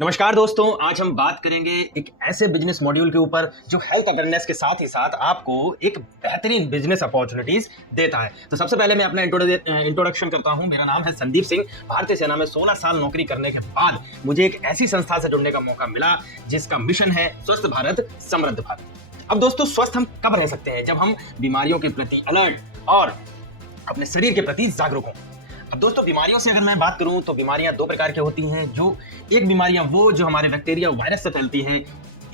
नमस्कार दोस्तों, आज हम बात करेंगे एक ऐसे बिजनेस मॉड्यूल के ऊपर जो हेल्थ अवेयरनेस के साथ ही साथ आपको एक बेहतरीन बिजनेस अपॉर्चुनिटीज देता है। तो सबसे पहले मैं अपना इंट्रोडक्शन करता हूं। मेरा नाम है संदीप सिंह। भारतीय सेना में 16 साल नौकरी करने के बाद मुझे एक ऐसी संस्था से जुड़ने का मौका मिला जिसका मिशन है स्वस्थ भारत समृद्ध भारत। अब दोस्तों, स्वस्थ हम कब रह सकते हैं? जब हम बीमारियों के प्रति अलर्ट और अपने शरीर के प्रति जागरूक हों। अब दोस्तों, बीमारियों से अगर मैं बात करूं तो बीमारियां दो प्रकार की होती हैं। जो एक बीमारियां वो जो हमारे बैक्टीरिया वायरस से फैलती हैं,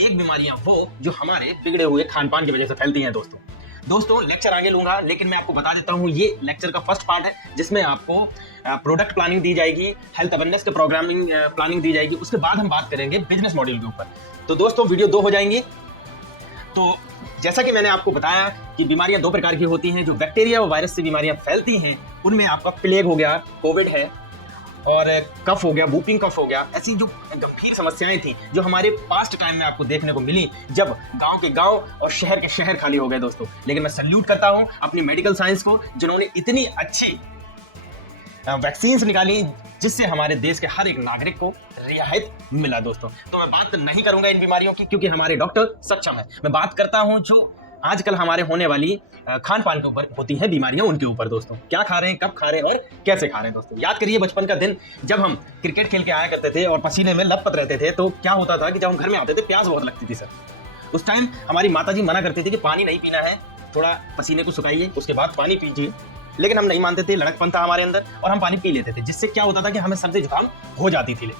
एक बीमारियां वो जो हमारे बिगड़े हुए खान पान की वजह से फैलती हैं। दोस्तों लेक्चर आगे लूंगा, लेकिन मैं आपको बता देता हूं ये लेक्चर का फर्स्ट पार्ट है जिसमें आपको प्रोडक्ट प्लानिंग दी जाएगी, हेल्थ अवेयरनेस के प्रोग्रामिंग प्लानिंग दी जाएगी। उसके बाद हम बात करेंगे बिजनेस मॉड्यूल के ऊपर। तो दोस्तों वीडियो 2 हो जाएंगी। तो जैसा कि मैंने आपको बताया कि बीमारियां दो प्रकार की होती हैं। जो बैक्टीरिया और वायरस से बीमारियां फैलती हैं उनमें आपका प्लेग हो गया, कोविड है, और कफ हो गया, वूपिंग कफ हो गया। ऐसी जो गंभीर समस्याएं थी जो हमारे पास्ट टाइम में आपको देखने को मिली जब गांव के गांव और शहर के शहर खाली हो गए दोस्तों। लेकिन मैं सल्यूट करता हूं अपनी मेडिकल साइंस को जिन्होंने इतनी अच्छी वैक्सीन्स निकाली जिससे हमारे देश के हर एक नागरिक को रियायत मिला दोस्तों। तो मैं बात नहीं करूंगा इन बीमारियों की क्योंकि हमारे डॉक्टर सक्षम है। मैं बात करता हूं जो आजकल हमारे होने वाली खान पान के ऊपर होती है बीमारियां, उनके ऊपर दोस्तों। क्या खा रहे हैं, कब खा रहे हैं और कैसे खा रहे हैं दोस्तों। याद करिए बचपन का दिन जब हम क्रिकेट खेल के आया करते थे और पसीने में लथपथ रहते थे, तो क्या होता था कि जब हम घर में आते थे प्यास बहुत लगती थी सर। उस टाइम हमारी माताजी मना करती थी कि पानी नहीं पीना है, थोड़ा पसीने को सुखाइए उसके बाद पानी पीजिए। लेकिन हम नहीं मानते थे, लड़कपन था हमारे अंदर और हम पानी पी लेते थे, जिससे क्या होता था कि हमें सर्दी जुकाम हो जाती थी।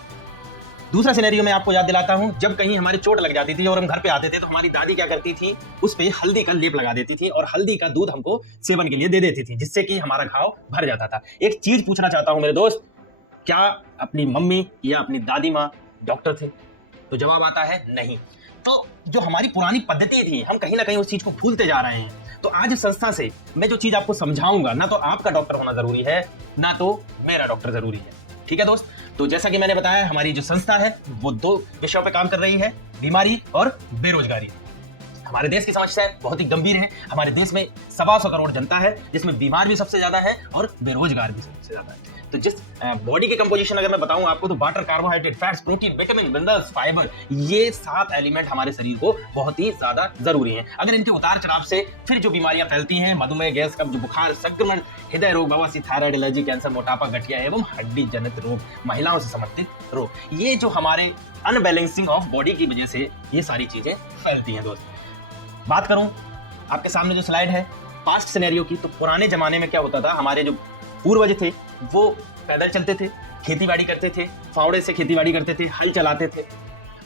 दूसरा सिनेरियो मैं आपको याद दिलाता हूं, जब कहीं हमारी चोट लग जाती थी और हम घर पे आते थे तो हमारी दादी क्या करती थी, उस पे हल्दी का लेप लगा देती थी और हल्दी का दूध हमको सेवन के लिए दे देती थी, जिससे कि हमारा घाव भर जाता था। एक चीज पूछना चाहता हूं मेरे दोस्त, क्या अपनी मम्मी या अपनी दादी माँ डॉक्टर थे? तो जवाब आता है नहीं। तो जो हमारी पुरानी पद्धति थी, हम कहीं ना कहीं उस चीज को भूलते जा रहे हैं। तो आज इस संस्था से मैं जो चीज आपको समझाऊंगा, ना तो आपका डॉक्टर होना जरूरी है, ना तो मेरा डॉक्टर जरूरी है। ठीक है दोस्त। तो जैसा कि मैंने बताया, हमारी जो संस्था है वो 2 विषयों पे काम कर रही है, बीमारी और बेरोजगारी। हमारे देश की समस्या बहुत ही गंभीर है। हमारे देश में 125 करोड़ जनता है जिसमें बीमार भी सबसे ज्यादा है और बेरोजगार भी सबसे ज्यादा है। तो जिस बॉडी की कंपोजिशन अगर मैं बताऊं आपको, तो water, carbohydrate, fats, protein, vitamin, minerals, fibre, ये 7 एलिमेंट हमारे शरीर को बहुत ही ज्यादा जरूरी हैं। अगर इनके उतार चढ़ाव से फिर जो बीमारियां फैलती हैं, मधुमेह, गैस, कब्ज, बुखार, संक्रमण, हृदय रोग, बवासीर, थायराइड, एलर्जी, कैंसर, मोटापा, गठिया एवं हड्डी जनित रोग, महिलाओं से संबंधित रोग, ये जो हमारे अनबैलेंसिंग ऑफ बॉडी की वजह से ये सारी चीजें फैलती हैं दोस्त। बात करूं आपके सामने जो स्लाइड है पास्ट सिनेरियो की, तो पुराने जमाने में क्या होता था, हमारे जो पूर्वज थे वो पैदल चलते थे, खेतीबाड़ी करते थे, फावड़े से खेतीबाड़ी करते थे, हल चलाते थे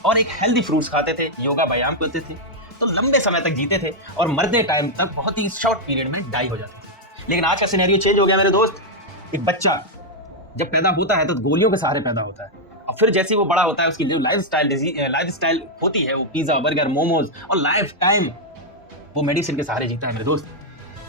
और एक हेल्दी फ्रूट्स खाते थे, योगा व्यायाम करते थे, तो लंबे समय तक जीते थे और मरते टाइम तक बहुत ही शॉर्ट पीरियड में डाई हो जाते थे। लेकिन आज का सिनेरियो चेंज हो गया मेरे दोस्त। एक बच्चा जब पैदा होता है तो गोलियों के सहारे पैदा होता है, और फिर जैसे वो बड़ा होता है उसकी जो लाइफ स्टाइल होती है वो पिज्जा, बर्गर, मोमोज, और लाइफ टाइम वो मेडिसिन के सहारे जीता है मेरे दोस्त।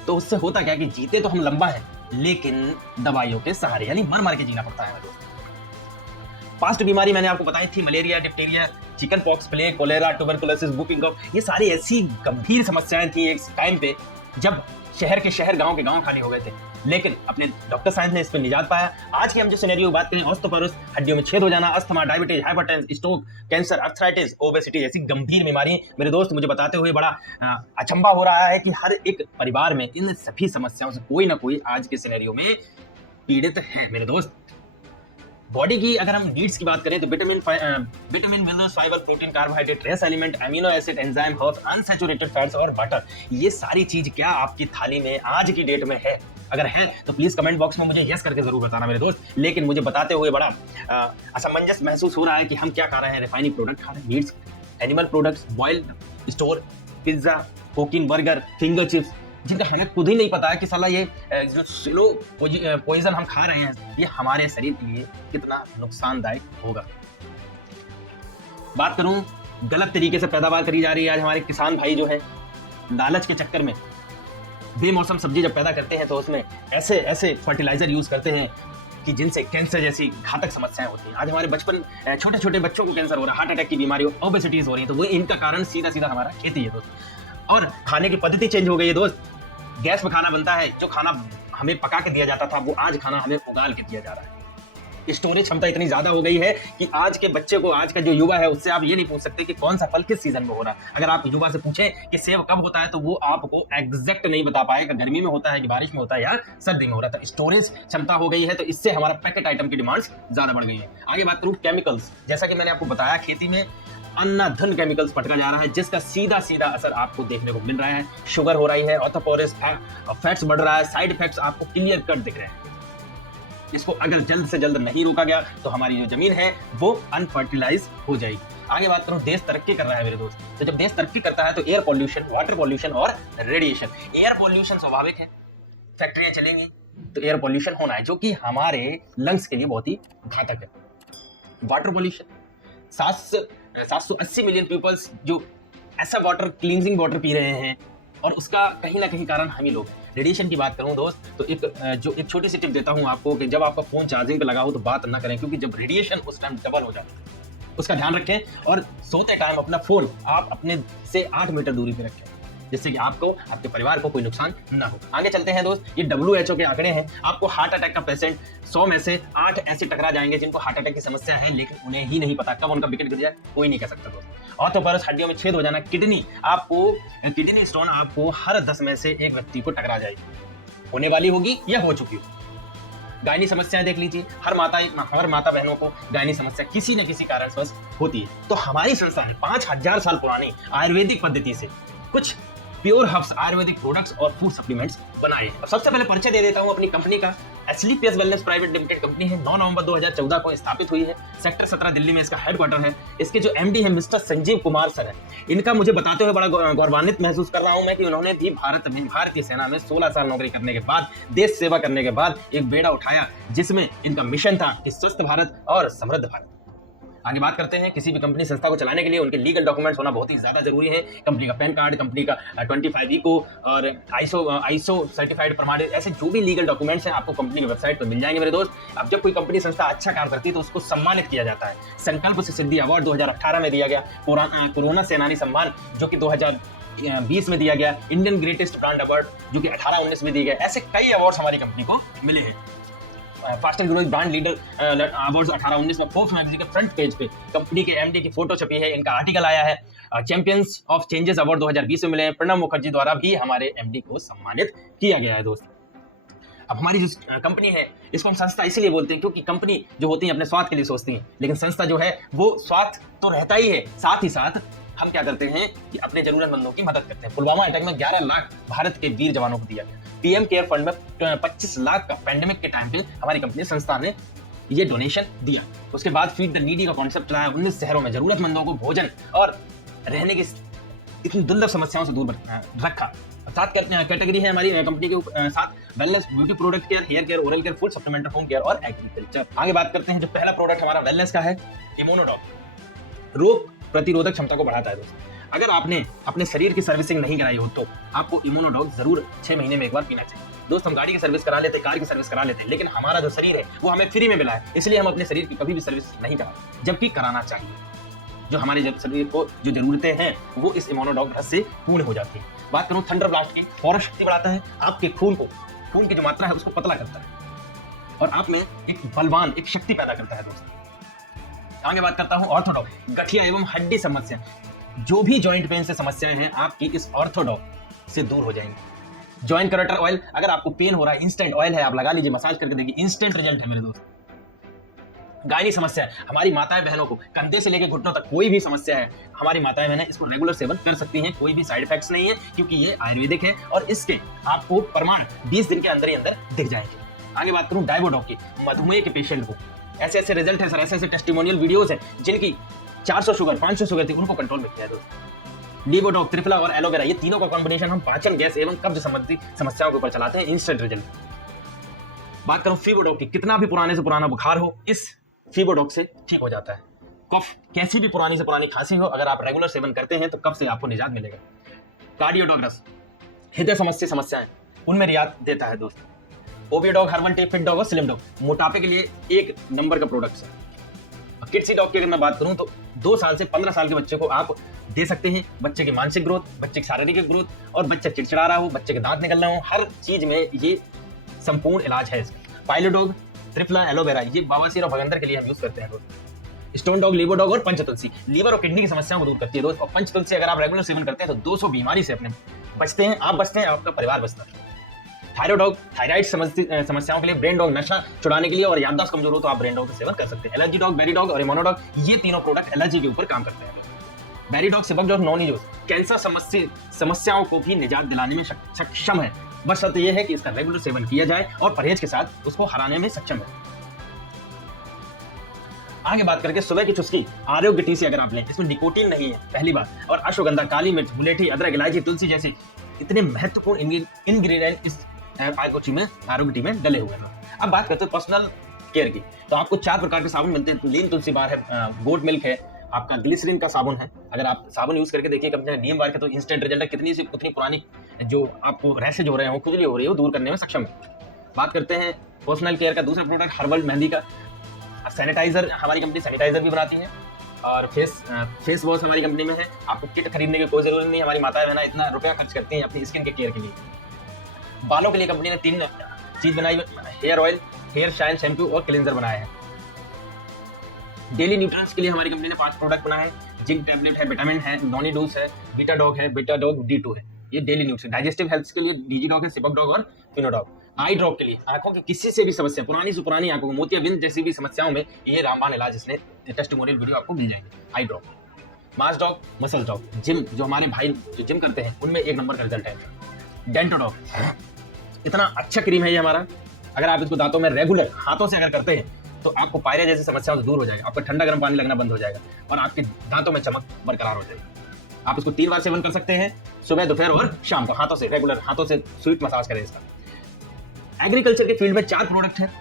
तो उससे होता क्या कि जीते तो हम लंबा है, लेकिन दवाइयों के सहारे, यानी मर के जीना पड़ता है मेरे दोस्त। पास्ट बीमारी मैंने आपको बताई थी, malaria, diphtheria, chicken pox, plague, cholera, tuberculosis, whooping cough, ये सारी ऐसी गंभीर समस्याएं थी एक टाइम पे जब शहर के शहर, गांव के गांव खाली हो गए थे। लेकिन अपने डॉक्टर साइंस ने इस पर निजात पाया। आज की हम जो सिनेरियो की बात करें, ऑस्टियोपोरोसिस, हड्डियों में छेद हो जाना, asthma, diabetes, hypertension, stroke, cancer, arthritis, obesity जैसी गंभीर बीमारी मेरे दोस्त मुझे बताते हुए बड़ा अचंभा हो रहा है कि हर एक परिवार में इन सभी समस्याओं से कोई ना कोई आज के सिनेरियो में पीड़ित है मेरे दोस्त। बॉडी की अगर हम नीड्स की बात करें तो vitamin, minerals, fibre, protein, carbohydrate, trace element, amino acid, enzyme, herbs, unsaturated fats और बटर, ये सारी चीज क्या आपकी थाली में आज की डेट में है? अगर है तो प्लीज कमेंट बॉक्स में मुझे यस करके जरूर बताना मेरे दोस्त। लेकिन मुझे बताते हुए बड़ा असमंजस महसूस हो रहा है कि हम क्या खा रहे हैं, रिफाइनिंग प्रोडक्ट खा रहे हैं, meets, animal products, boiled, store, pizza, cocaine, burger, finger chips, जिनका हमें खुद ही नहीं पता है कि साला ये जो स्लो पॉइजन हम खा रहे हैं ये हमारे शरीर के लिए कितना नुकसानदायक होगा। बात करूं गलत तरीके से पैदावार करी जा रही है आज हमारे किसान भाई जो है, लालच के चक्कर में बेमौसम सब्जी जब पैदा करते हैं तो उसमें ऐसे ऐसे फर्टिलाइजर यूज करते हैं कि जिनसे कैंसर जैसी घातक समस्याएं होती हैं। आज हमारे बचपन छोटे छोटे बच्चों को कैंसर हो रहा है, हार्ट अटैक की बीमारी, ओबेसिटीज हो रही है, तो वो इनका कारण सीधा हमारा खेती है दोस्त। और खाने की पद्धति चेंज हो गई है दोस्त। गैस पे खाना बनता है, जो खाना हमें पका के दिया जाता था वो आज खाना हमें उगाल के दिया जा रहा है। स्टोरेज क्षमता इतनी ज्यादा हो गई है कि आज के बच्चे को, आज का जो युवा है, उससे आप ये नहीं पूछ सकते कि कौन सा फल किस सीजन में हो रहा है। अगर आप युवा से पूछें कि सेब कब होता है तो वो आपको एग्जैक्ट नहीं बता पाएगा, गर्मी में होता है कि बारिश में होता है या सर्दी में हो रहा था। स्टोरेज क्षमता हो गई है तो इससे हमारा पैकेट आइटम की डिमांड्स ज्यादा बढ़ गई है। आगे बात करूं केमिकल्स, जैसा कि मैंने आपको बताया खेती में अन्नाधुन केमिकल्स पटका जा रहा है, जिसका सीधा सीधा असर आपको देखने को मिल रहा है। शुगर हो रही है, ऑर्थोपोरस फैट्स बढ़ रहा है, साइड इफेक्ट्स आपको क्लियर कट दिख रहे हैं। इसको अगर जल्द से जल्द नहीं रोका गया तो हमारी जो जमीन है वो अनफर्टिलाइज हो जाएगी। आगे बात करूं, देश तरक्की कर रहा है मेरे दोस्त, तो जब देश तरक्की करता है तो एयर पॉल्यूशन, वाटर पॉल्यूशन और रेडिएशन। एयर पॉल्यूशन स्वाभाविक है, फैक्ट्रियां चलेंगी तो एयर पॉल्यूशन होना है, जो कि हमारे लंग्स के लिए बहुत ही घातक है। वाटर पॉल्यूशन, 780 मिलियन पीपल्स जो ऐसा वाटर, क्लींजिंग वाटर पी रहे हैं, और उसका कहीं ना कहीं कारण हम ही लोग हैं। रेडिएशन की बात करूं दोस्त, तो एक छोटी सी टिप देता हूं आपको कि जब आपका फोन चार्जिंग पे लगा हो तो बात ना करें, क्योंकि जब रेडिएशन उस टाइम डबल हो जाता है। उसका ध्यान रखें और सोते टाइम अपना फोन आप अपने से 8 मीटर दूरी पे रखें, जिससे कि आपको, आपके परिवार को कोई नुकसान ना हो। आगे चलते हैं दोस्त, ये WHO के आंकड़े हैं। आपको हार्ट अटैक का पेशेंट 100 में से 8 ऐसे टकरा जाएंगे जिनको हार्ट अटैक की समस्या है, लेकिन उन्हें ही नहीं पता कब उनका विकेट गिर जाए, कोई नहीं कह सकता दोस्त। ऑर्थोपोरस, हड्डियों में छेद हो जाना, किडनी स्टोन आपको हर 10 में से एक व्यक्ति को टकरा जाएगी, होने वाली होगी या हो चुकी हो। गायनी समस्याएं देख लीजिए, हर माता बहनों को गायनी समस्या किसी न किसी कारणवश होती है। तो हमारी संस्था ने 5000 साल पुरानी आयुर्वेदिक पद्धति से कुछ प्योर हर्ब्स आयुर्वेदिक प्रोडक्ट्स और फूड सप्लीमेंट्स बनाए हैं। सबसे पहले परिचय दे देता हूं अपनी कंपनी का। एचलीपीएस वेलनेस प्राइवेट लिमिटेड कंपनी है, 9 नवंबर 2014 को स्थापित हुई है। सेक्टर 17 दिल्ली में इसका हेडक्वार्टर है। इसके जो एमडी है मिस्टर संजीव कुमार सर है। इनका मुझे बताते हुए बड़ा गौरवान्वित महसूस कर रहा हूं मैं कि उन्होंने भी भारतीय सेना में 16 साल नौकरी करने के बाद, देश सेवा करने के बाद एक बेड़ा उठाया, जिसमें इनका मिशन था कि स्वस्थ भारत और समृद्ध भारत। आगे बात करते हैं, किसी भी कंपनी संस्था को चलाने के लिए उनके लीगल डॉक्यूमेंट्स होना बहुत ही ज्यादा जरूरी है। कंपनी का पैन कार्ड, कंपनी का 25 इको और आईसो सर्टिफाइड प्रमाणित, ऐसे जो भी लीगल डॉक्यूमेंट्स हैं आपको कंपनी की वेबसाइट पर मिल जाएंगे मेरे दोस्त। अब जब कोई कंपनी संस्था अच्छा कार्य करती है तो उसको सम्मानित किया जाता है। संकल्प से सिद्धि अवार्ड 2018 में दिया गया, कोरोना सेनानी सम्मान जो कि 2020 में दिया गया, इंडियन ग्रेटेस्ट ब्रांड अवार्ड जो कि 18-19 में दिए गए। ऐसे कई अवार्ड्स हमारी कंपनी को मिले हैं। Fast and growing brand leader awards 18-19 में फोर्ब्स मैगजीन के फ्रंट पेज पे कंपनी के एमडी की फोटो छपी है, इनका आर्टिकल आया है। चैंपियंस ऑफ चेंजेस अवार्ड 2020 में मिले हैं। प्रणब मुखर्जी द्वारा भी हमारे एमडी को सम्मानित किया गया है दोस्त। अब हमारी जो कंपनी है इसको हम संस्था इसलिए बोलते हैं क्योंकि कंपनी जो होती है अपने स्वार्थ के लिए सोचती है, लेकिन संस्था जो है वो स्वार्थ तो रहता ही है, साथ ही साथ हम क्या करते हैं कि अपने जरूरतमंदों की मदद करते हैं। पुलवामा अटैक में 11 लाख भारत के वीर जवानों को दिया गया। पीएम केयर फंड में 25 लाख का पैंडेमिक के टाइम पे हमारी कंपनी संस्था ने ये डोनेशन दिया। उसके बाद फीड द नीडी का कॉन्सेप्ट लाया, 19 शहरों में जरूरतमंदों को भोजन और रहने की इतनी दुर्लभ समस्याओं से दूर रखा। 7 कैटेगरी है हमारी कंपनी के साथ, wellness, beauty product care, hair care, oral care, food supplement, home care और एग्रीकल्चर। आगे बात करते हैं, जो पहला प्रोडक्ट हमारा वेलनेस का है, इम्यूनोडॉग, रोग प्रतिरोधक क्षमता को बढ़ाता है दोस्तों। अगर आपने अपने शरीर की सर्विसिंग नहीं कराई हो तो आपको इम्यूनोडॉग जरूर 6 महीने में एक बार पीना चाहिए। दोस्त, हम गाड़ी की सर्विस करा लेते, कार की सर्विस करा लेते, लेकिन हमारा जो शरीर है वो हमें फ्री में मिला है, इसलिए हम अपने शरीर की कभी भी सर्विस नहीं कराते, जबकि कराना चाहिए। जो हमारे शरीर को जो जरूरतें हैं वो इस इम्यूनोडॉग से पूर्ण हो जाती है। बात करूं थंडर ब्लास्ट की, फौरन शक्ति बढ़ाता है, आपके खून की जो मात्रा है उसको पतला करता है और आप में एक बलवान, एक शक्ति पैदा करता है दोस्त। आगे बात करता हूं ऑर्थोडॉग, गठिया एवं हड्डी समस्या, जो भी जॉइंट पेन से समस्याएं हैं आपकी इस ऑर्थोडॉग से दूर हो जाएंगी। जॉइंट करेक्टर ऑयल, अगर आपको पेन हो रहा है, इंस्टेंट ऑयल है, आप लगा लीजिए, मसाज करके देखिए, इंस्टेंट रिजल्ट है मेरे दोस्त। गायनी समस्या, हमारी माताएं बहनों को कंधे से लेकर घुटनों तक कोई भी समस्या है, हमारी माताएं बहनें इसको रेगुलर सेवन कर सकती हैं, कोई भी साइड इफेक्ट्स नहीं है, क्योंकि ये आयुर्वेदिक है और इसके आपको प्रमाण 20 दिन के अंदर ही अंदर दिख जाएंगे। आगे बात करूं डायबोडॉग की, मधुमेह के पेशेंट को ऐसे रिजल्ट है सर, ऐसे टेस्टिमोनियल वीडियोस हैं जिनकी 400 शुगर, 500 शुगर थी, उनको कंट्रोल में किया है दोस्तों। लीवोडॉग, त्रिफला और एलोवेरा, ये तीनों का कॉम्बिनेशन हम पाचन, गैस एवं कब्ज संबंधी समस्याओं के ऊपर चलाते हैं, इंस्टेंट रिजल्ट। बात करूं फीवोडॉग की, कितना भी पुराने से पुराना बुखार हो, इस फीवोडॉग से ठीक हो जाता है। कफ, कैसी भी पुरानी से पुरानी खांसी हो, अगर आप रेगुलर सेवन करते हैं तो कफ से आपको निजात मिलेगा। कार्डियोडॉगस, हृदय समस्याएं, उनमें रियायत देता है दोस्त। ओबिडॉग, हर्बल टी, फिट डॉग और स्लिम डॉग, मोटापे के लिए एक नंबर का प्रोडक्ट है। किड्सी डॉग की अगर मैं बात करूं तो 2 साल से 15 साल के बच्चे को आप दे सकते हैं। बच्चे की मानसिक ग्रोथ, बच्चे की शारीरिक ग्रोथ और बच्चा चिड़चिड़ा रहा हो, बच्चे के दांत निकल रहे हो, हर चीज में ये संपूर्ण इलाज है इसका। पाइलोडॉग, त्रिफला एलोवेरा, ये बवासीर और भगंदर के लिए हम यूज करते हैं दोस्त। स्टोन डॉग, लीवर डॉग और पंच तुलसी लीवर और किडनी की समस्याओं को दूर करती है दोस्त। और पंच तुलसी अगर आप रेगुलर सेवन करते हैं तो 200 बीमारी से अपने बचते हैं, आप बचते हैं, आपका परिवार बचता है। थायराइड डॉग, थायराइड समस्याओं के लिए। ब्रेन डॉग, नशा छुड़ाने के लिए, और याददाश्त कमजोर हो तो आप ब्रेन डॉग का सेवन कर सकते हैं। एलर्जी डॉग, बेरी डॉग और इम्यूनो डॉग, ये तीनों प्रोडक्ट एलर्जी के ऊपर काम करते हैं। बेरी डॉग, सिबक डॉग, नॉनी जूस कैंसर समस्याओं को भी निजात दिलाने में सक्षम है, बस शर्त यह है कि इसका रेगुलर सेवन किया जाए और परहेज के साथ उसको हराने में सक्षम है। आगे बात करके सुबह की चुस्की आरोग्य टी से अगर आप लें, इसमें निकोटीन नहीं है पहली बात, और अश्वगंधा, काली मिर्च, मुलेठी, अदरक, इलायची, तुलसी जैसे इतने महत्वपूर्ण इंग्रेडिएंट इस आरोग्य टी में डले हुए हैं। अब बात करते हैं पर्सनल केयर की, तो आपको 4 प्रकार के साबुन मिलते हैं। लीन तुलसी बार है, गोट मिल्क है, आपका ग्लिसरीन का साबुन है। अगर आप साबुन यूज करके देखिए कंपनी ने नीम बार के, तो इंस्टेंट रिजल्ट है। कितनी से उतनी पुरानी जो आपको रैशेज हो रहे हैं, खुजली हो रही है, वो दूर करने में सक्षम है। बात करते हैं पर्सनल केयर का दूसरा प्रोडक्ट, हर्बल मेहंदी का सैनिटाइजर। हमारी कंपनी सैनिटाइजर भी बनाती है, और फेस वॉश हमारी कंपनी में है। आपको किट खरीदने की कोई जरूरत नहीं। हमारी माताएं बहना इतना रुपया खर्च करती हैं अपनी स्किन के केयर के लिए। बालों के लिए कंपनी ने 3 चीज बनाई, hair oil, hair shine shampoo और क्लींजर बनाए हैं। डेली न्यूट्रिएंट्स के लिए हमारी कंपनी ने 5 प्रोडक्ट बनाए हैं। जिंक टैबलेट है, विटामिन है, नॉनी डूस है, बीटा डॉग है, बीटा डॉग D2 है, ये डेली न्यूट्रिएंट। डाइजेस्टिव हेल्थ के लिए डीजी डॉग है, सिपक डॉग और फिनो डॉग। आई ड्रॉप के लिए आंखों की किसी से भी समस्या, पुरानी से पुरानी आंखों को, मोतियाबिंद जैसी भी समस्याओं में ये रामबाण इलाज, इसने टेस्टिमोनियल वीडियो आपको मिल जाएंगे। आई ड्रॉप, मास डॉग, मसल डॉग, जिम जो हमारे भाई जो जिम करते हैं उनमें 1 नंबर का रिजल्ट है। डेंटो डॉग, इतना अच्छा क्रीम है ये हमारा, अगर आप इसको दांतों में रेगुलर हाथों से अगर करते हैं तो आपको पायरिया जैसी समस्याओं से दूर हो जाएगा। आपका ठंडा गर्म पानी लगना बंद हो जाएगा और आपके दांतों में चमक बरकरार हो जाएगी। आप इसको 3 बार सेवन कर सकते हैं, सुबह, दोपहर और शाम को, हाथों से रेगुलर, हाथों से स्वीट मसाज करें इसका। एग्रीकल्चर के फील्ड में 4 प्रोडक्ट हैं।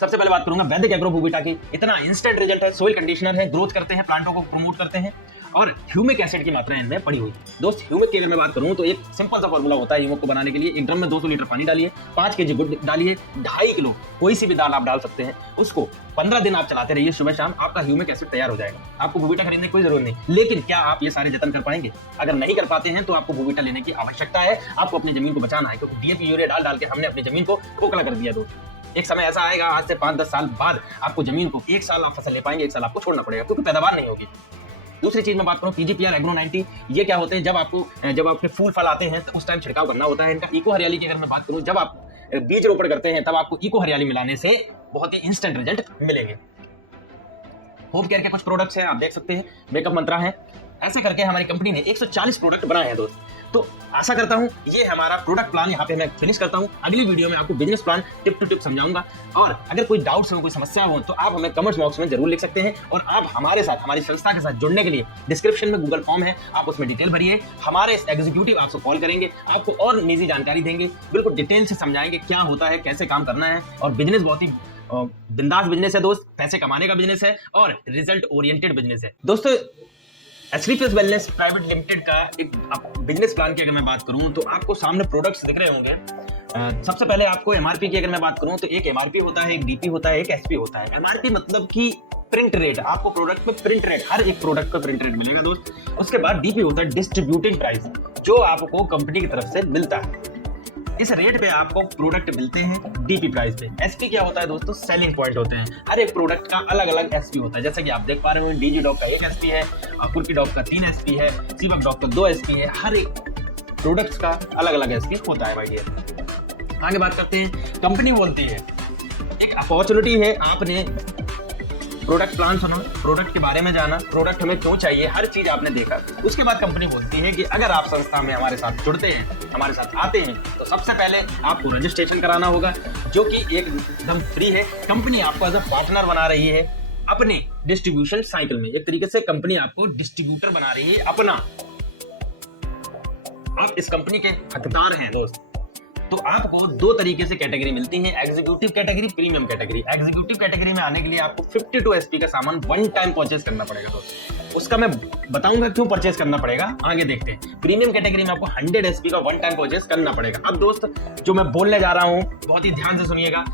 सबसे पहले बात करूंगा वैदिक एग्रो बुबीटा की। इतना इंस्टेंट रिजल्ट है, सोइल कंडीशनर है, ग्रोथ करते हैं, प्लांटों को प्रमोट करते हैं, और ह्यूमिक एसिड की मात्रा इनमें पड़ी हुई है। दोस्त, ह्यूमिक की अगर मैं बात करूं तो एक सिंपल सा फॉर्मूला होता है ह्यूमिक को बनाने के लिए। एक ड्रम में 200 लीटर पानी डालिए, 5 kg गुड़ डालिए, 2.5 किलो कोई सी भी दाल आप डाल सकते हैं, उसको 15 दिन आप चलाते रहिए सुबह शाम, आपका ह्यूमिक एसिड तैयार हो जाएगा। आपको बुबीटा खरीदने की कोई जरूरत नहीं। लेकिन क्या आप ये सारे जतन कर पाएंगे? अगर नहीं कर पाते हैं तो आपको बुबीटा लेने की आवश्यकता है। आपको अपनी जमीन को बचाना है, क्योंकि डीएपी यूरिया डाल के हमने अपनी जमीन को खोखला कर दिया। दोस्त, एक समय ऐसा आएगा, आज से 5-10 साल बाद आपको जमीन को 1 साल आप फसल ले पाएंगे, 1 साल आपको छोड़ना पड़ेगा, क्योंकि पैदावार नहीं होगी। दूसरी चीज में बात करूं, PGPR एग्रो 90, ये क्या होते हैं? जब आपके फूल फल आते हैं तो उस टाइम छिड़काव करना होता है इनका। इको हरियाली की अगर मैं बात करूं, जब आप बीज रोपण करते हैं तब आपको इको हरियाली मिलाने से बहुत ही इंस्टेंट रिजल्ट मिलेंगे। होम केयर के कुछ प्रोडक्ट्स हैं, आप देख सकते हैं, मेकअप मंत्रा है। ऐसे करके हमारी कंपनी ने 140 प्रोडक्ट बनाए हैं दोस्त। तो आशा करता हूं ये हमारा प्रोडक्ट प्लान यहाँ पे मैं फिनिश करता हूं। अगली वीडियो में आपको business plan tip to tip समझाऊंगा, और अगर कोई डाउट्स हो, कोई समस्या हो, तो आप हमें कमेंट्स बॉक्स में जरूर लिख सकते हैं। और आप हमारे साथ, हमारी संस्था के साथ जुड़ने के लिए डिस्क्रिप्शन में गूगल फॉर्म है, आप उसमें डिटेल भरिए। हमारे एग्जीक्यूटिव आपसे कॉल करेंगे, आपको और निजी जानकारी देंगे, बिल्कुल डिटेल से समझाएंगे क्या होता है, कैसे काम करना है। और बिजनेस बहुत ही बिंदास बिजनेस है दोस्त, पैसे कमाने का बिजनेस है और रिजल्ट ओरिएंटेड बिजनेस है। दोस्तों, एचडीएफएस वेलनेस प्राइवेट लिमिटेड का एक बिजनेस प्लान की अगर मैं बात करूं तो आपको सामने प्रोडक्ट्स दिख रहे होंगे। सबसे पहले आपको एमआरपी की अगर मैं बात करूं तो एक एमआरपी होता है, एक डीपी होता है, एक एसपी होता है। एमआरपी मतलब कि प्रिंट रेट, आपको प्रोडक्ट पे प्रिंट रेट, हर एक प्रोडक्ट पे प्रिंट रेट मिलेगा दोस्त। उसके बाद डीपी होता है डिस्ट्रीब्यूटिंग प्राइस, जो आपको कंपनी की तरफ से मिलता है। इस रेट पे आपको प्रोडक्ट मिलते हैं डीपी प्राइस पे। एसपी क्या होता है दोस्तों? सेलिंग पॉइंट होते हैं। हर एक प्रोडक्ट का अलग अलग एसपी होता है, जैसे कि आप देख पा रहे हो, डीजी डॉग का 1 एसपी है, कुर्की डॉग का 3 एसपी है, सीबक डॉग का 2 एसपी है। हर एक प्रोडक्ट्स का अलग अलग एसपी होता है भाई डियर। आगे बात करते हैं, कंपनी बोलती है एक अपॉर्चुनिटी है, आपने प्रोडक्ट प्लान सुनो, प्रोडक्ट के बारे में जाना, प्रोडक्ट हमें क्यों चाहिए, हर चीज आपने देखा। उसके बाद कंपनी बोलती है कि अगर आप संस्था में हमारे साथ जुड़ते हैं, हमारे साथ आते हैं, तो सबसे पहले आपको रजिस्ट्रेशन कराना होगा, जो कि एकदम फ्री है। कंपनी आपको एज अ पार्टनर बना रही है अपने डिस्ट्रीब्यूशन साइकिल में। एक तरीके से कंपनी आपको डिस्ट्रीब्यूटर बना रही है अपना। आप इस कंपनी के हकदार हैं दोस्त। तो आपको 2 तरीके से कैटेगरी मिलती है, executive category, premium category. Executive category में आने के लिए आपको 52 एसपी का सामान 1 टाइम परचेज करना पड़ेगा दोस्त। उसका मैं बताऊंगा क्यों परचेज करना पड़ेगा, आगे देखते हैं। प्रीमियम कैटेगरी में आपको 100 एसपी का 1 टाइम परचेज करना पड़ेगा। अब दोस्त, जो मैं बोलने जा रहा हूं बहुत ही ध्यान से सुनिएगा।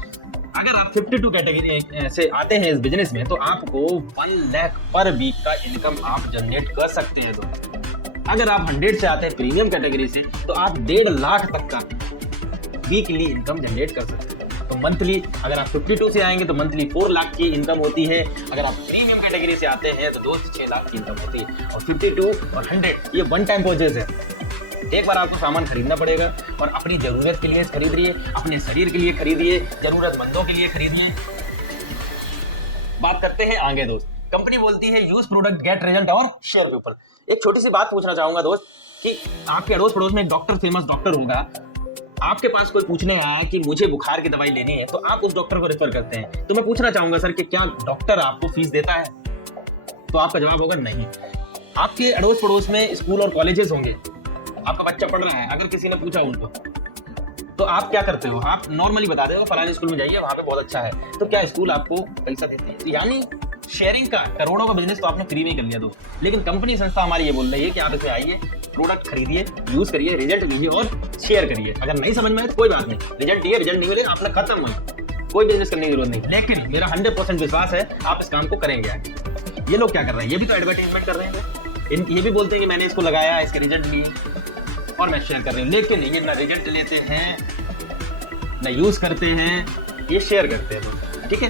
अगर आप 52 कैटेगरी से आते हैं इस बिजनेस में, तो आपको 1 लाख पर वीक का इनकम आप जनरेट कर सकते हैं दोस्त। अगर आप 100 से आते हैं प्रीमियम कैटेगरी से, तो आप 1.5 लाख तक का वीकली इनकम जनरेट कर सकते हैं। तो मंथली अगर आप 52 से आएंगे तो मंथली 4 लाख की इनकम होती है। अगर आप प्रीमियम कैटेगरी से आते हैं तो दोस्त 6 लाख की इनकम होती है। और 52 और 100 ये वन टाइम परचेज है, एक बार आपको सामान खरीदना पड़ेगा और अपनी जरूरत के लिए खरीदिए, अपने शरीर के लिए खरीदिए, जरूरतमंदों के लिए खरीदिए। बात करते हैं आगे दोस्त। कंपनी बोलती है यूज प्रोडक्ट गेट रिजल्ट और शेयर पीपल। एक छोटी सी बात पूछना चाहूंगा दोस्त कि आपके अड़ोस पड़ोस में एक डॉक्टर, फेमस डॉक्टर होगा, आपके पास कोई पूछने आया कि मुझे बुखार की दवाई लेनी है, तो आप उस डॉक्टर को रेफर करते हैं। तो मैं पूछना चाहूंगा सर कि क्या डॉक्टर आपको फीस देता है? तो आपका जवाब होगा नहीं। आपके अड़ोस पड़ोस में स्कूल और कॉलेजेस होंगे, आपका बच्चा पढ़ रहा है, अगर किसी ने पूछा उनको तो आप क्या करते हो? आप नॉर्मली बता दे फलाने स्कूल में जाइए, वहां पे बहुत अच्छा है। तो क्या स्कूल आपको पैसा देती है? तो यानी शेयरिंग का करोड़ों का बिजनेस तो आपने फ्री में कर लिया दो। लेकिन कंपनी संस्था हमारी ये बोल रही है कि आप इसे आइए, प्रोडक्ट खरीदिए, यूज करिए, रिजल्ट लीजिए और शेयर करिए। अगर नहीं समझ में आए तो कोई बात नहीं, रिजल्ट दिए, रिजल्ट नहीं मिले, आपने खत्म हुआ, कोई बिजनेस करने की जरूरत नहीं। लेकिन मेरा 100% विश्वास है आप इस काम को करेंगे। ये लोग क्या कर रहे हैं? ये भी तो एडवर्टाइजमेंट कर रहे हैं, ये भी बोलते हैं कि मैंने इसको लगाया, इसके रिजल्ट लिए और मैं शेयर कर रही हूँ। लेकिन ये ना रिजल्ट लेते हैं, ना यूज करते हैं, ये शेयर करते हैं। ठीक है,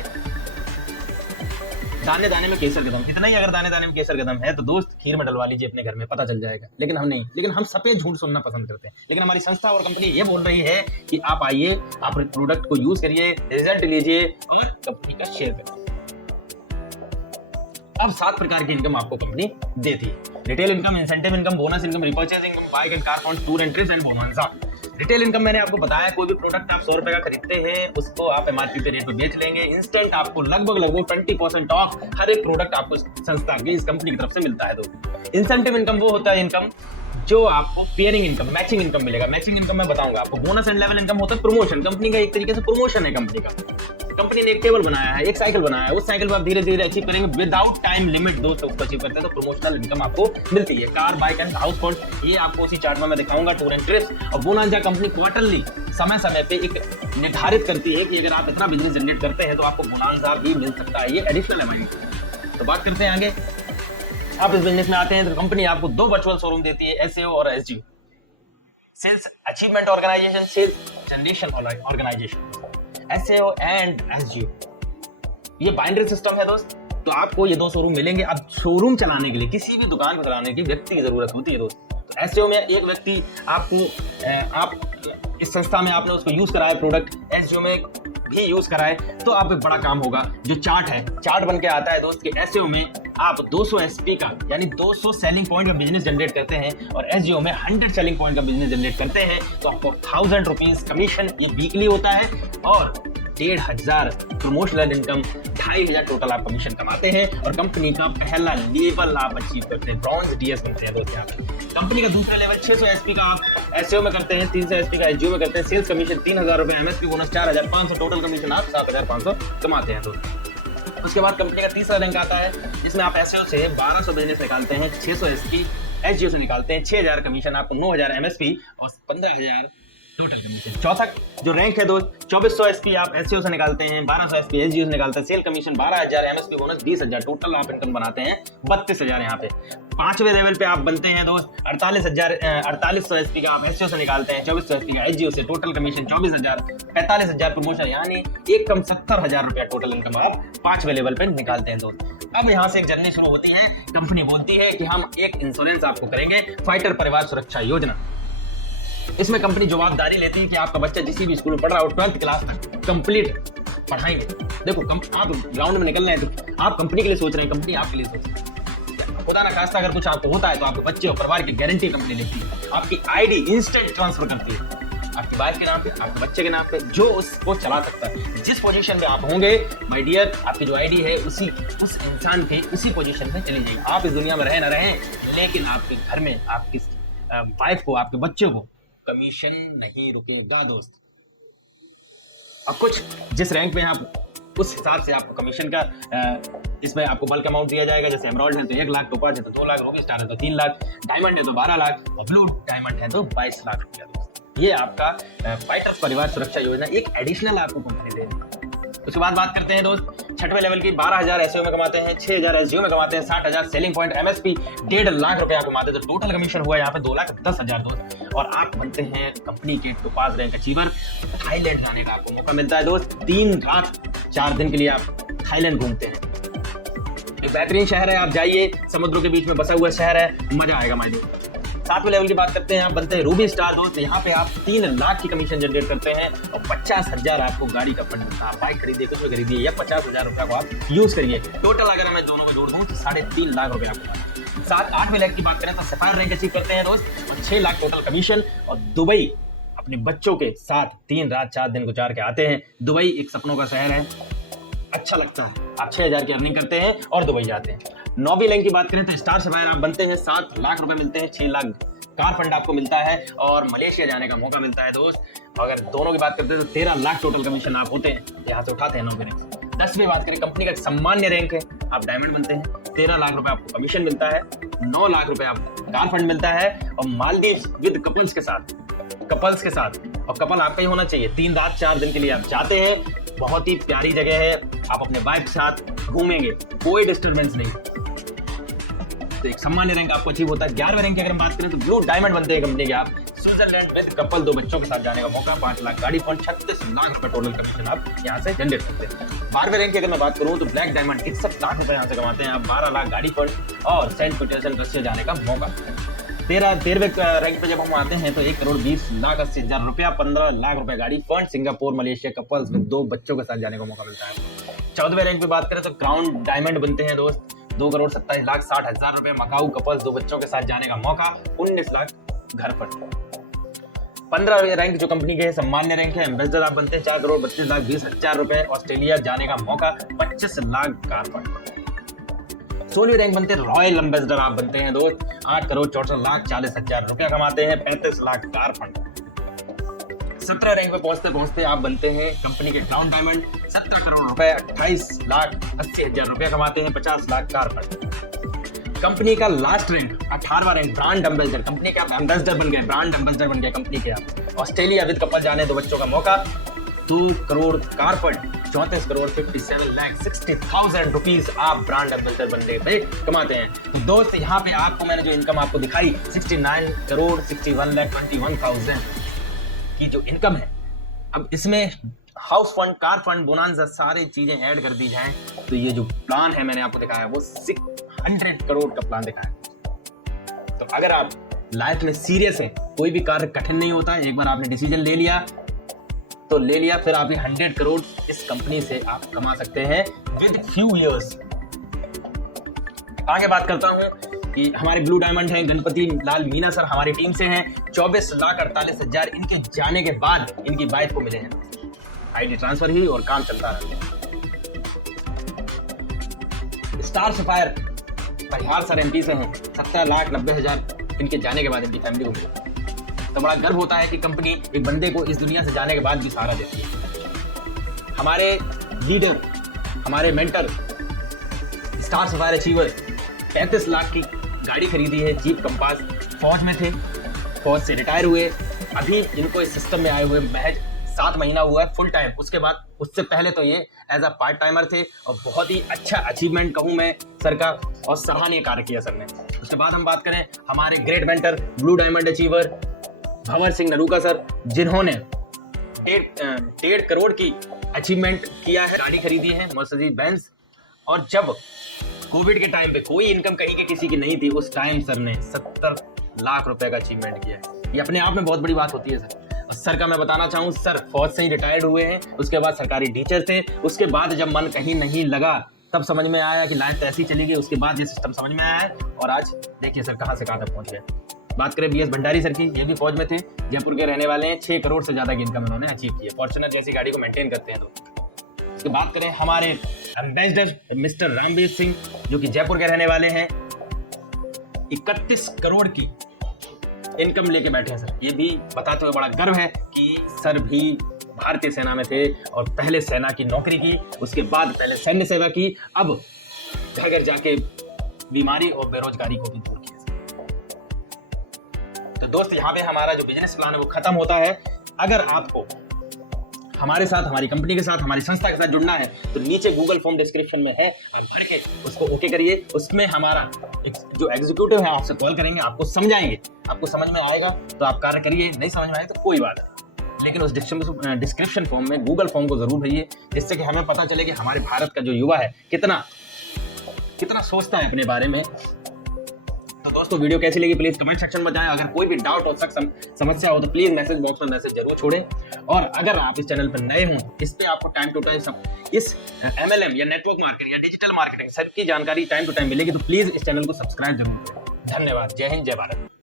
दाने दाने में केसर कदम, इतना ही अगर दाने दाने में केसर कदम है तो दोस्त खीर में डलवा लीजिए अपने घर में, पता चल जाएगा। लेकिन हम नहीं, लेकिन हम सफेद झूठ सुनना पसंद करते हैं। लेकिन हमारी संस्था और कंपनी ये बोल रही है कि आप आइए, आप प्रोडक्ट को यूज करिए, रिजल्ट लीजिए और कंपनी का शेयर करिए। अब 7 प्रकार की इनकम आपको कंपनी देती है। Retail income, incentive income, bonus income, repurchase income, bike and car fund, tour and trips and bonus. Retail income मैंने आपको बताया, कोई भी प्रोडक्ट आप 100 रुपए का खरीदते हैं उसको आप एमआरपी पे रेट पे बेच लेंगे। इंस्टेंट आपको लगभग 20% ऑफ हर एक प्रोडक्ट आपको संस्था की, इस कंपनी की तरफ से मिलता है। तो इंसेंटिव इनकम वो होता है इनकम जो आपको पेयरिंग इनकम, मैचिंग इनकम मिलेगा। मैचिंग इनकम मैं बताऊंगा आपको। बोनस एंड लेवल इनकम होता है प्रमोशन, कंपनी का एक तरीके से प्रमोशन है। कंपनी ने एक टेबल बनाया है, एक साइकिल बनाया है, उस साइकिल पर आप धीरे धीरे अचीव करेंगे विदाउट टाइम लिमिट। दोस्तों उसको अचीव करते हैं तो प्रमोशनल इनकम आपको मिलती है। Car, bike and house hold, ये आपको उसी चार्ट में मैं दिखाऊंगा। टूर एंड ट्रिप्स और बोनस कंपनी क्वार्टरली समय पे एक निर्धारित करती है कि अगर आप इतना बिजनेस जनरेट करते हैं तो आपको बोनस भी मिल सकता है। ये एडिशनल है। तो बात करते हैं आगे। आप इस बिजनेस में आते हैं तो कंपनी आपको 2 वर्चुअल शोरूम देती है, एसएओ और SGO, sales achievement organisation, sales generation organisation, SAO and SGO. ये बाइनरी सिस्टम है दोस्त। तो आपको ये 2 शोरूम मिलेंगे। अब शोरूम चलाने के लिए, किसी भी दुकान को चलाने की व्यक्ति की जरूरत होती है दोस्त। तो एसएओ में एक व्यक्ति आपको, आप इस संस्था में आपने उसको यूज कराया प्रोडक्ट, एसजीओ में भी यूज कराए तो आप एक बड़ा काम होगा। जो चार्ट है, चार्ट बन के आता है दोस्त कि एसईओ में आप 200 एसपी का यानी 200 सेलिंग पॉइंट का बिजनेस जनरेट करते हैं और एसजीओ में 100 सेलिंग पॉइंट का बिजनेस जनरेट करते हैं तो आपको 1000 रुपीज कमीशन ये वीकली होता है और 1500 प्रमोशनल इनकम, 2500 टोटल आप कमीशन कमाते हैं और कंपनी का पहला लेवल आप अचीव करते हैं। ब्रॉन्ज डीएस बनते हैं दोस्त। यहाँ कंपनी का दूसरा लेवल 600 एसपी का आप एसईओ में करते हैं, 300 एसपी का एसजीओ में करते हैं। सेल्स कमीशन 3000 रुपए, एमएसपी बोनस 4500, टोटल कमीशन आप 7500 कमाते हैं दोस्त। उसके बाद कंपनी का तीसरा रैंक आता है जिसमें आप एसईओ से 1200 बिजनेस निकालते हैं, 600 एसपी एसजीओ से निकालते हैं, 6000 कमीशन, आपको 9000 एमएसपी और 15000 टोटल कमीशन। चौथा जो रैंक है दोस्त, 2400 एसपी आप एसईओ से निकालते हैं, 1200 एसपी एसजीओ से निकालते हैं, sale commission 12000, MSP bonus 20000, total आप इनकम बनाते हैं 32000। यहाँ पे 5वें लेवल पे आप बनते हैं दोस्त 4800 एसपी का आप एसईओ से निकालते हैं, 2400 एसपी का एसजीओ से, टोटल कमीशन 24000, 45000 प्रमोशन, यानी एक कम 70000 रुपया टोटल इनकम आप 5वें लेवल पे निकालते हैं दोस्त। अब यहाँ से एक जर्नी शुरू होती है। कंपनी बोलती है कि हम एक इंश्योरेंस आपको करेंगे, फाइटर परिवार सुरक्षा योजना। इसमें कंपनी जवाबदारी लेती है कि आपका बच्चा जिस भी स्कूल में पढ़ रहा हो 12th क्लास तक कंप्लीट पढ़ाएंगे। देखो आप ग्राउंड में निकल रहे हैं तो आप कंपनी के लिए सोच रहे हैं, कंपनी आपके लिए सोच रही है। खुदा ना खास्ता अगर कुछ आपको होता है तो आपके बच्चे और परिवार की गारंटी कंपनी लेती है। आपकी आईडी इंस्टेंट ट्रांसफर करती है आपकी वाइफ के नाम पे, आपके बच्चे के नाम पे, जो उसको चला सकता है। जिस पोजीशन में आप होंगे माय डियर, आपकी जो आईडी है उस इंसान के उसी पोजीशन में चली जाएगी। आप इस दुनिया में रहे ना रहें, लेकिन आपके घर में आपकी वाइफ को, आपके बच्चे को कमीशन नहीं रुकेगा दोस्त। अब कुछ जिस रैंक में आप उस हिसाब से आपको कमीशन का इसमें आपको बल्क अमाउंट दिया जाएगा। जैसे एमराल्ड है तो 1 लाख, टोपाज है तो 2 लाख, रूबी स्टार है तो 3 लाख, डायमंड है तो 12 लाख और ब्लू डायमंड है तो 22 लाख रुपया दोस्त। ये आपका फाइटर्स परिवार सुरक्षा योजना एक एडिशनल आपको कंपनी देगी। उसके बाद बात करते हैं दोस्त 6वें लेवल की। 12,000 एसईओ में कमाते हैं, 6,000 एसईओ में कमाते हैं, 60,000 सेलिंग पॉइंट एमएसपी, 1.5 लाख रुपए आप कमाते हैं। तो टोटल कमीशन हुआ यहाँ पे 2,10,000 दोस्त। और आप बनते हैं कंपनी के टोपाज रैंक अचीवर। थाईलैंड जाने का आपको मौका मिलता है दोस्त। 3 रात 4 दिन के लिए आप थाईलैंड घूमते हैं। एक बेहतरीन शहर है, आप जाइए, समुद्रों के बीच में बसा हुआ शहर है, मजा आएगा माय दोस्त। 7वें लेवल की बात करते हैं, आप बनते हैं रूबी स्टार दोस्त। यहाँ पे आप 3 लाख की कमीशन जनरेट करते हैं और 50,000 आपको गाड़ी का फंड मिलता है। बाइक खरीदिए, कुछ भी खरीदिए, या 50,000 रुपया को आप यूज करिए। टोटल अगर मैं दोनों को जोड़ दूं तो 3.5 लाख रुपया आपको। 8वें लेवल की बात करें तो सफायर रैंक अचीव करते हैं दोस्त और 6 लाख टोटल कमीशन। और दुबई अपने बच्चों के साथ 3 रात 4 दिन गुजार के आते हैं। दुबई एक सपनों का शहर है, अच्छा लगता है। आप 6,000 की अर्निंग करते हैं और दुबई जाते हैं। 9वीं रैंक की बात करें तो स्टार सफायर आप बनते हैं, 7 लाख रुपए मिलते हैं, 6 लाख कार फंड आपको मिलता है और मलेशिया जाने का मौका मिलता है दोस्त। अगर दोनों की बात करते हैं तो 13 लाख टोटल कमीशन आप होते हैं, यहाँ से उठाते हैं 9वीं रैंक। 10वीं बात करें, कंपनी का एक सामान्य रैंक है, आप डायमंड बनते हैं, 13 लाख रुपए आपको कमीशन मिलता है, 9 लाख रुपए आपको कार फंड मिलता है और मालदीव विद कपल्स के साथ, और कपल आपका ही होना चाहिए। 3 रात 4 दिन के लिए आप जाते हैं, बहुत ही प्यारी जगह है, आप अपने वाइफ के साथ घूमेंगे, कोई डिस्टर्बेंस नहीं। तो एक सामान्य रैंक आपको अचीव होता है। 11वें रैंक की अगर हम बात करें तो ब्लू डायमंड बनते हैं कंपनी के आप। स्विट्जरलैंड विद कपल, 2 बच्चों के साथ जाने का मौका, 5 लाख गाड़ी फंड, 36 लाख रुपए टोटल कमीशन आप यहाँ से जनरेट करते हैं। 12वें रैंक की अगर मैं बात करूँ तो ब्लैक डायमंड 61 लाख रुपए यहाँ से कमाते हैं आप, 12 लाख गाड़ी फंड और सेंट पीटर्सबर्ग रशिया जाने का मौका। 13वें रैंक पे जब हम आते हैं तो 1,20,80,000 रुपया, 15 लाख रुपए गाड़ी फंड, सिंगापुर मलेशिया कपल्स में 2 बच्चों के साथ जाने का मौका मिलता है। 14वें रैंक पे बात करें तो क्राउन डायमंड बनते हैं दोस्त, 2,27,60,000 रुपए, मकाऊ कपल्स, 2 बच्चों के साथ जाने का मौका, 19 लाख घर पर। 15वें रैंक जो कंपनी के सामान्य रैंक है, एम्बेसडर आप बनते हैं, 4,32,20,000 रुपए, ऑस्ट्रेलिया जाने का मौका, 25 लाख कार फंड। 16वीं रैंक बनते हैं रॉयल एम्बेसडर आप बनते हैं दोस्त, 8,64,40,000 रुपया कमाते हैं, 35 लाख कार फंड। 17 रैंक पे पहुंचते पहुंचते आप बनते हैं कंपनी के क्राउन डायमंड, 17 करोड़ रुपए, 28,80,000 रुपया कमाते हैं, 50 लाख कार फंड। कंपनी का लास्ट रैंक 18वां रैंक ब्रांड एम्बेसडर, कंपनी के आप एम्बेसडर बन गए, ब्रांड एम्बेसडर बन गए कंपनी के आप। ऑस्ट्रेलिया विद कपल जाने, 2 बच्चों का मौका, 2 करोड़ कार फंड, 34,57,60,000 रुपीज आप ब्रांड एम्बेसडर बनने पे कमाते हैं। तो दोस्त यहाँ पे आपको मैंने जो इनकम आपको दिखाई 69,61,21,000 की जो इनकम है, अब इसमें house fund, car fund, bonanza सारी चीजें ऐड कर दी जाएं तो ये जो प्लान है मैंने आपको दिखाया वो 600 करोड़ का प्लान दिखाया। तो अगर आप लाइफ में सीरियस हैं, कोई भी कार्य कठिन नहीं होता है, एक बार आपने डिसीजन ले लिया तो ले लिया, फिर आप 100 करोड़ इस कंपनी से आप कमा सकते हैं विद फ्यू इयर्स। आगे बात करता हूं कि हमारे ब्लू डायमंड हैं गणपति लाल मीना सर हमारी टीम से हैं, 24,48,000 इनके जाने के बाद इनकी वाइफ को मिले हैं। आईडी ट्रांसफर ही और काम चलता रहता है। स्टार सफायर परिहार सर एमपी से हैं, 17,90,000 इनके जाने के बाद इनकी फैमिली को मिला। तो बड़ा गर्व होता है कि कंपनी एक बंदे को इस दुनिया से जाने के बाद भी सहारा देती है। हमारे लीडर, हमारे mentor, star sapphire achiever 35 lakh की गाड़ी खरीदी है, जीप कंपास। फौज में थे, फौज से रिटायर हुए, अभी इनको इस सिस्टम में आए हुए महज 7 महीना हुआ है फुल टाइम। उसके बाद उससे पहले तो ये एज अ पार्ट टाइमर थे और बहुत ही अच्छा अचीवमेंट कहूँ मैं सर का, और सराहनीय कार्य किया सर ने। उसके बाद हम बात करें हमारे great mentor blue diamond achiever Bhanwar Singh Naruka sir, जिन्होंने 1.5 करोड़ की अचीवमेंट किया है, गाड़ी खरीदी है मर्सिडीज बेंज। और जब कोविड के टाइम पे कोई इनकम कहीं के किसी की नहीं थी, उस टाइम सर ने 70 लाख रुपए का अचीवमेंट किया है। ये अपने आप में बहुत बड़ी बात होती है सर। और सर का मैं बताना चाहूँ, सर फौज से ही रिटायर्ड हुए हैं, उसके बाद सरकारी टीचर थे। उसके बाद जब मन कहीं नहीं लगा तब समझ में आया कि लाइफ ऐसी चली गई, उसके बाद ये सिस्टम समझ में आया है और आज देखिए सर कहाँ से कहाँ तक पहुंच गए। बात करें बीएस भंडारी सर की, ये भी फौज में थे, जयपुर के रहने वाले हैं, 6 करोड़ से ज्यादा की इनकम इन्होंने अचीव की है, फॉर्च्यूनर जैसी गाड़ी को मेंटेन करते हैं। तो उसके बात करें हमारे एम्बेसडर मिस्टर रामवीर सिंह, जो कि जयपुर के रहने वाले हैं, 31 करोड़ की इनकम लेके बैठे हैं सर। ये भी बताते हुए बड़ा गर्व है कि सर भी भारतीय सेना में थे और पहले सेना की नौकरी की, उसके बाद पहले सैन्य सेवा की, अब घर जाके बीमारी और बेरोजगारी को भी दूर किया। तो दोस्त यहाँ पे हमारा जो बिजनेस प्लान है वो खत्म होता है। अगर आपको हमारे साथ, हमारी कंपनी के साथ, हमारी संस्था के साथ जुड़ना है तो नीचे गूगल फॉर्म डिस्क्रिप्शन में है, आप भर के उसको ओके करिए। उसमें हमारा जो एग्जीक्यूटिव है आपसे कॉल करेंगे, आपको समझाएंगे, आपको समझ में आएगा तो आप कार्य करिए, नहीं समझ में आए तो कोई बात नहीं, लेकिन उस डिस्क्रिप्शन फॉर्म में गूगल फॉर्म को जरूर भरिए, जिससे कि हमें पता चले कि हमारे भारत का जो युवा है कितना सोचता है अपने बारे में। तो दोस्तों वीडियो कैसी लगी प्लीज कमेंट सेक्शन में बताएं। अगर कोई भी डाउट हो, समस्या हो तो प्लीज मैसेज बॉक्स में मैसेज जरूर छोड़ें। और अगर आप इस चैनल पर नए हों तो इस पे आपको टाइम टू टाइम इस MLM या नेटवर्क मार्केटिंग या डिजिटल मार्केटिंग सबकी जानकारी टाइम टू टाइम मिलेगी, तो प्लीज इस चैनल को सब्सक्राइब जरूर करें। धन्यवाद। जय हिंद, जय भारत।